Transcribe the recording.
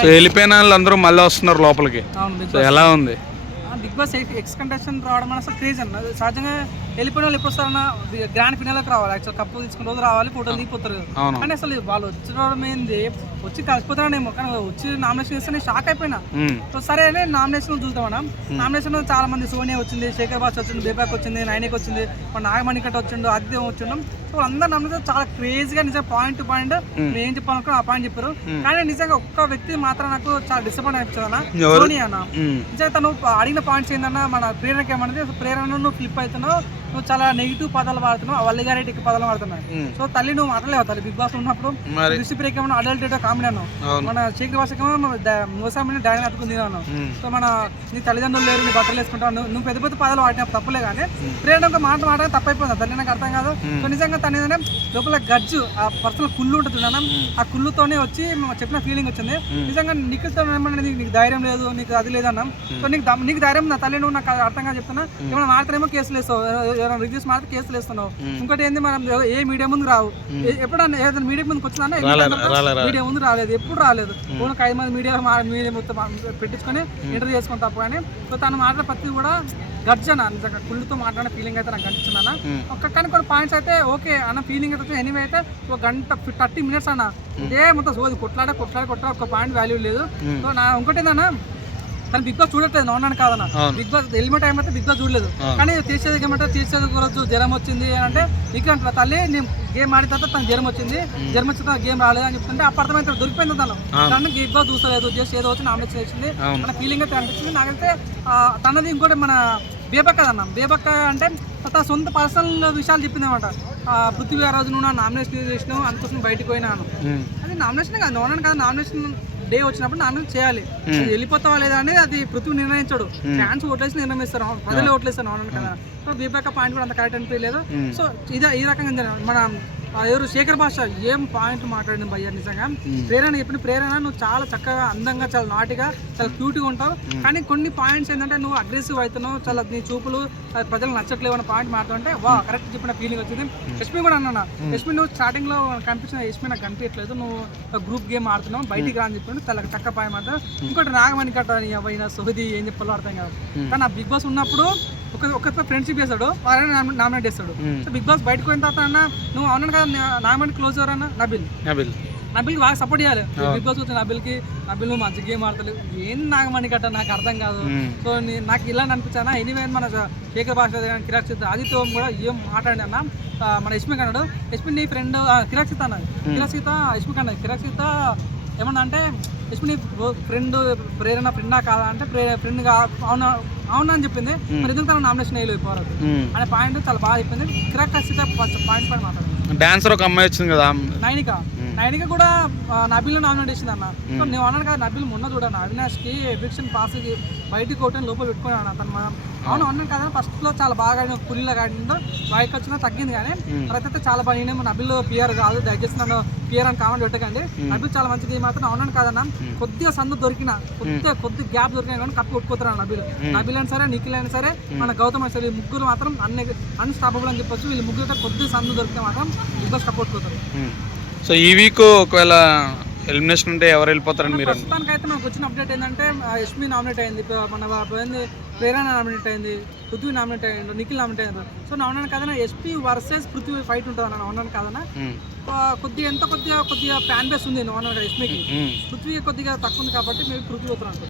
So వెళ్ళిపోయిన వాళ్ళందరూ మళ్ళీ వస్తున్నారు లోపలికి. సో ఎలా ఉంది బిగ్ బాస్ ఎక్స్ కంటెస్టెంట్ రావడం అసలు క్రేజ్ అన్న. సహజంగా వెళ్ళిపోయిన వాళ్ళు ఎప్పుడు వస్తారన్న గ్రాండ్ ఫినాలకు రావాలి. యాక్చువల్ కప్పు తీసుకున్న రోజు రావాలి, ఫోటోలు దిగిపోతారు. కానీ అసలు వాళ్ళు వచ్చినడం ఏంది, వచ్చి కలిసిపోతాడేమో, కానీ వచ్చి నామినేషన్ చేస్తే నేను షాక్ అయిపోయినా. సో సరే అని నామినేషన్ చూద్దాం మనం. నామినేషన్ చాలా మంది సోనియా వచ్చింది, శేఖర్ భాష వచ్చింది, బేబాక్ వచ్చింది, నైనిక్ వచ్చింది, నాగమణికట్ వచ్చిండు, ఆదిత్యం వచ్చిండు. సో అందరు నామినేషన్ చాలా క్రేజీగా నిజంగా పాయింట్ టు పాయింట్ నేను ఏం చెప్పాలనుకో ఆ పాయింట్ చెప్పారు. కానీ నిజంగా ఒక్క వ్యక్తి మాత్రం నాకు చాలా డిసప్పాయింట్ అనిపించింది అన్న, సోనియా అన్న. నిజంగా తను అడిగిన పాయింట్స్ ఏంటన్నా, మన ప్రేరణకి ఏమన్నది, ప్రేరణ నువ్వు ఫ్లిప్ అవుతున్నావు, నువ్వు చాలా నెగిటివ్ పదాలు వాడుతున్నావు, వల్లిగారిటీ పదాలు వాడుతున్నావు. సో తల్లి నువ్వు మాట్లాడలేవు, తల్లి బిగ్ బాస్ ఉన్నప్పుడు దృష్టి బ్రేక్ ఏమన్నా అడల్టేట్ కామెడీ అన్నావు, మన శేఖర్ భాషకేమో మోసామని డైన్ అట్టుకుంది అన్నావు. సో మన నీ తల్లిదండ్రులు లేరు, నీ బట్టలు వేసుకుంటావు, నువ్వు పెద్ద పెద్ద పదాలు వాడినా తప్పులే. కానీ ప్రేరణ ఒక మాట మాట్లాడి తప్పైపోయింది తల్లి, నాకు అర్థం కాదు. సో నిజంగా తను ఏంటంటే లోపల గజ్జు ఆ పర్సనల్ కుళ్ళు ఉంటుంది అన్న, ఆ కుళ్ళుతోనే వచ్చి చెప్పిన ఫీలింగ్ వచ్చింది. నిజంగా నిఖిల్తో నీకు ధైర్యం లేదు, నీకు అది లేదన్నాం. సో నీకు ధైర్యం నా తల్లి, నువ్వు నాకు అర్థంగా చెప్తున్నా. ఏమైనా మాత్రమేమో కేసులు వేస్తావు, ఎవరైనా రివ్యూస్ మాత్రం కేసులు వేస్తున్నావు. ఇంకోటి ఏంది, మనం ఏ మీడియా ముందు రావు, ఎప్పుడన్నా ఏదైనా మీడియా ముందుకు వచ్చిందన్నా మీడియా ముందు రాలేదు, ఎప్పుడు రాలేదు. ఒక 5 మంది మీడియా మొత్తం పెట్టించుకొని ఇంటర్వ్యూ చేసుకుని తప్ప. కానీ సో తను మాట్లాడే ప్రతి కూడా గర్జన, నిజంగా కుళ్ళుతో మాట్లాడిన ఫీలింగ్ అయితే నాకు కనిపించింది అన్న. కానీ కొన్ని పాయింట్స్ అయితే ఓకే అన్న ఫీలింగ్ అయితే. ఎనీవే అయితే ఒక గంట 30 minutes అన్న ఇదే మొత్తం సోది కొట్లాడ ఒక పాయింట్ వాల్యూ లేదు. సో నా ఇంకోటి ఏందన్నా, కానీ బిగ్ బాస్ చూడట్లేదు, ఉన్నాను కాదన్న. బిగ్ బాస్ ఎలిమెంట్ టైం అయితే బిగ్ బాస్ చూడలేదు. కానీ తీసేది ఏమంటే తీసేది రోజు జ్వరం వచ్చింది అని అంటే నీకు అంటారు తల్లి, నేను గేమ్ ఆడిన తర్వాత తనకు జ్వరం వచ్చింది గేమ్ రాలేదు అని చెప్తుంటే అప్పుడు అర్థమైతే దొరికిపోయింది తను. తను బిగ్ బాస్ చూసలేదు, జస్ట్ ఏదో వచ్చి నామినేషన్ చేసింది మన ఫీలింగ్ అయితే అనిపించింది నాకైతే. తనది ఇంకోటి మన బేబక్క అన్న, బేబక్క అంటే తన సొంత పర్సనల్ విషయాలు చెప్పింది అనమాట. పృథ్వీ ఆ రోజు నువ్వు నా నామినేషన్ చేసినావు, అందుకోసం బయటకు పోయినాను. అది నామినేషన్ కాదు, నోనని కాదు, నామినేషన్ డే వచ్చినప్పుడు నామినేషన్ చేయాలి. వెళ్ళిపోతావా లేదా అనేది అది పృథ్వీ నిర్ణయించాడు. ఫ్యాన్స్ ఓట్లేసి నిర్ణయిస్తారు, ప్రజలు ఓట్లేస్తారు అవునని కదా. సో బీపాక పాయింట్ కూడా అంత కరెక్ట్ అనిపించలేదు. సో ఈ రకంగా మన ఎవరు శేఖర్ భాష ఏం పాయింట్ మాట్లాడింది భయ్య. నిజంగా ప్రేరణ చెప్పిన ప్రేరణ నువ్వు చాలా చక్కగా అందంగా చాలా నాటిగా చాలా క్యూట్గా ఉంటావు. కానీ కొన్ని పాయింట్స్ ఏంటంటే నువ్వు అగ్రెసివ్ అవుతున్నావు, చాలా నీ చూపులు ప్రజలు నచ్చట్లేవు అన్న పాయింట్ మాట్లాడుతుంటే వా కరెక్ట్ చెప్పిన ఫీలింగ్ వచ్చింది. యష్మి కూడా అన్నా, యష్మి నువ్వు స్టార్టింగ్ లో కనిపించిన యష్మి నాకు కనిపించట్లేదు, నువ్వు గ్రూప్ గేమ్ ఆడుతున్నావు, బయటికి రా అని చెప్పి చాలా చక్క పాయ మాట. ఇంకోటి నాగమణి కట్టాలి అవైనా సోది ఏం చెప్పాలో అర్థం కాదు. కానీ ఆ బిగ్ బాస్ ఉన్నప్పుడు ఒక ఫ్రెండ్షిప్ చేస్తాడు, వాళ్ళని నామినేట్ చేస్తాడు. సో బిగ్ బాస్ బయటకు పోయిన తర్వాత అన్న నువ్వు అవును కదా నామినేట్ క్లోజ్ ఎవరు అన్న నబిల్ బాగా సపోర్ట్ చేయాలి. బిగ్ బాస్ వచ్చి నబిల్ నువ్వు మంచి గేమ్ ఆడతలేదు, ఏం నాగమణి కట్ట నాకు అర్థం కాదు. సో నాకు ఇలా అనిపించానా. ఎనీవే మన శేఖర్ భాష కిరాక్ సిద్ధ ఆదిత్య కూడా ఏం మాట్లాడి అన్న, మన యష్మి అన్నాడు, యష్మి నీ ఫ్రెండ్ కిరాక్ సీత అన్నది, యష్మికి అన్నది కిరాక్ సీత ఏమన్నా అంటే యష్మి నీ ఫ్రెండ్ ప్రేరణ ఫ్రెండా కాదా అంటే ఫ్రెండ్ అవునా అని చెప్పింది. మరి ఎందుకు తన నామినేషన్ వేయలేదు పోరాదు అనే పాయింట్ చాలా బాగా చెప్పింది. కిరాక్ సీత పాయింట్ మాట్లాడింది. డాన్సర్ ఒక అమ్మాయి వచ్చింది కదా నైనిక కూడా నబిల్ నామినేట్ చేసింది అన్న. సో నేను అన్నాను కదా నబిల్ మొన్న చూడను అవినాష్కి ఎవిక్షన్ పాస్కి బయటికి కొట్టని లోపల పెట్టుకున్నాను అతను. మనం అవును అన్నాను కదా ఫస్ట్ లో చాలా బాగా పులిలాగా ఆడిందో బయటకు వచ్చినా తగ్గింది. కానీ తర్వాత చాలా బాగా నేనేమో నబిల్ పిఆర్ కాదు, దయచేసి నన్ను పిఆర్ అని కామెంట్ పెట్టకండి. నబిల్ చాలా మంచిది మాత్రం అవునాను కాదన్నా. కొద్దిగా సందు దొరికినా కొద్ది గ్యాప్ దొరికినా కానీ కప్పు కొట్టుకుతారు నబిల్ అయినా సరే నిఖిల్ అయినా సరే మన గౌతమ్ అయినా సరే, ఈ ముగ్గురు మాత్రం అన్స్టాపబుల్ అని చెప్పొచ్చు. వీళ్ళు ముగ్గురు కొద్దిగా సందు దొరికితే మాత్రం బిగ్ బాస్ కప్పు కొట్టుకోతారు. సో ఈ వీక్ ఒకవేళ ఎలిమినేషన్ ఉంటే ఎవరు వెళ్ళిపోతారని మీరు? ప్రస్తుతానికి అయితే మనకు వచ్చిన అప్డేట్ ఏంటంటే యష్మి నామినేట్ అయింది, మన ప్రేరణ నామినేట్ అయింది, పృథ్వీ నామినేట్ అయ్యిండు, నిఖిల్ నామినేట్ అయ్యింది. సో అవునాను కాదన్నా యష్మి వర్సెస్ పృథ్వీ ఫైట్ ఉంటుంది అన్న. అవునాను కాదన్నా కొద్దిగా ఫ్యాన్ బేస్ ఉంది అవునాను కదా యష్మికి. పృథ్వీ కొద్దిగా తక్కువ ఉంది కాబట్టి మేము పృథ్వీ పోతున్నాను.